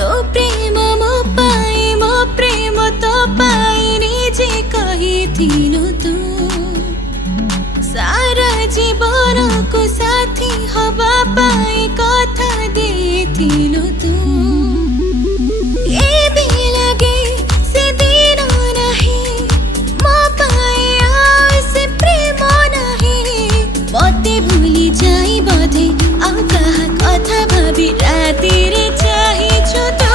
तो प्रेम मो प्रेम तो पाई निजे कहिथिलु तू सारा जीवन को साथी हवा पाई कथा देथिलु तू ए भी लगे से दिन नहीं मो पाई से प्रेम नहीं मते भूली जाई बधे आ कहा कथा भाभी राति रे चाहिछु तो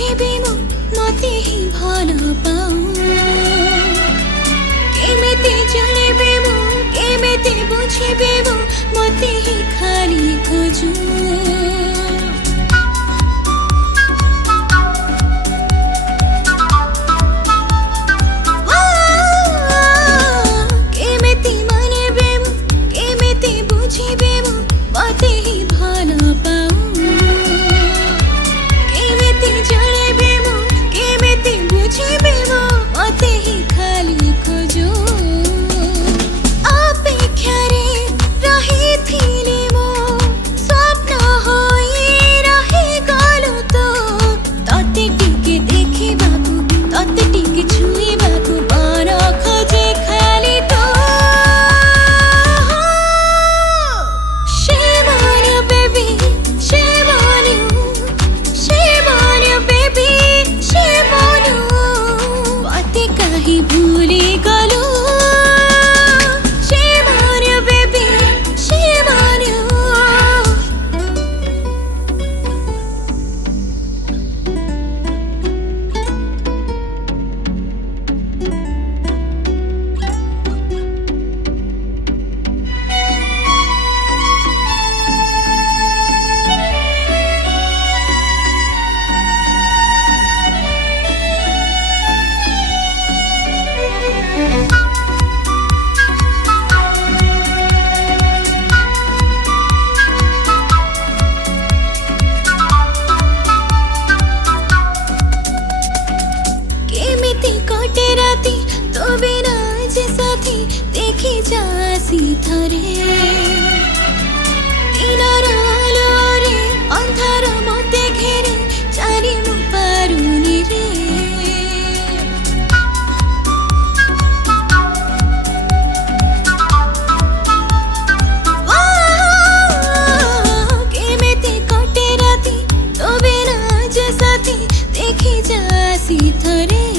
मते ही भल पाऊ केमिति जानिबे मु केमिति बुझिबे मु मते ही खाली खोजू केमिति मानिबे मु केमिति बुझिबे मु मते ही भल पाऊ केमिति जानिबे मु केमिति बुझिबे मु मते ही खाली खोजू अपेक्षा रे रहिथिले मो स्वप्न होई रहि गलो तो तते टिके देखिबाकु तते टिके छुइबाकु मन खोजे खाली तो shame on you baby shame on you baby shame on you बातें कहीं भूली गलो shame on you baby shame on you केमिति कटे राती तो बिना जे साथी देखी जासी थरे दिनर आलो रे अंधार मते घेरे चारी मु पारुनी रे केमिति कटे राती तो बिना जे साथी देखी जासी थरे